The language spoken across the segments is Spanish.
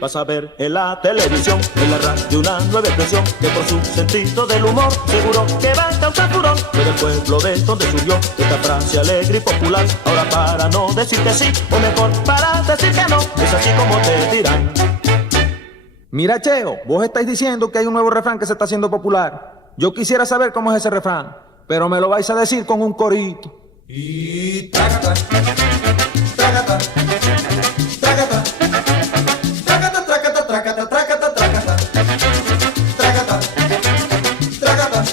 Vas a ver en la televisión, en la radio una nueva expresión que por su sentido del humor seguro que va a causar furor. Pero el pueblo de donde surgió esta frase alegre y popular, ahora para no decir que sí, o mejor para decir que no, es así como te dirán. Mira, Cheo, vos estáis diciendo que hay un nuevo refrán que se está haciendo popular. Yo quisiera saber cómo es ese refrán, pero me lo vais a decir con un corito. Y trágata, trágata, trágata, trágata, trágata, trágata, trágata, trágata, trágata, trágata,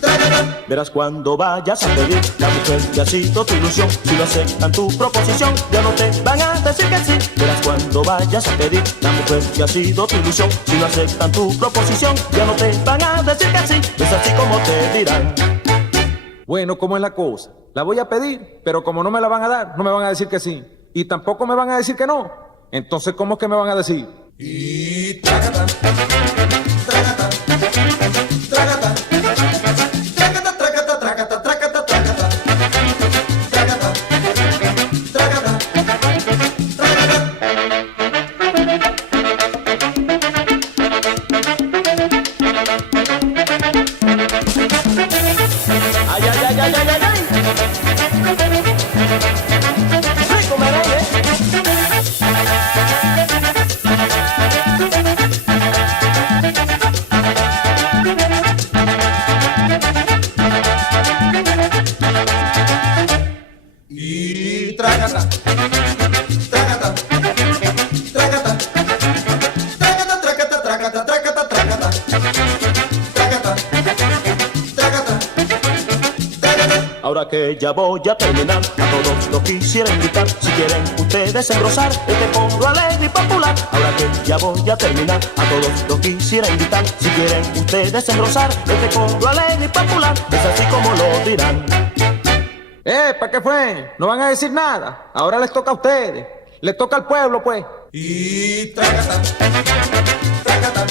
trágata. Verás cuando vayas a pedir la mujer que ha sido tu ilusión, si lo aceptan tu proposición, ya no te van a decir que sí. Verás cuando vayas a pedir la mujer que ha sido tu ilusión, si lo aceptan tu proposición, ya no te van a decir que sí, es así como te dirán. Bueno, ¿cómo es la cosa? La voy a pedir, pero como no me la van a dar, no me van a decir que sí. Y tampoco me van a decir que no. Entonces, ¿cómo es que me van a decir? Y trágata, trágata, trágata, trágata, trágata, trágata, trágata, trágata, trágata, trágata, trágata. Ay, ay, ay, ay, ay, ay, ay. Rico merengue. Y trágata, trágata, trágata, trágata, trágata, trágata, trágata, trágata, trágata, trágata, trágata. Ahora que ya voy a terminar, a todos los quisiera invitar, si quieren ustedes engrosar este fondo alegre y popular. Ahora que ya voy a terminar, a todos los quisiera invitar, si quieren ustedes engrosar este fondo alegre y popular, es así como lo dirán. ¿Para qué fue? No van a decir nada. Ahora les toca a ustedes. Les toca al pueblo, pues. Y trágata, trágata,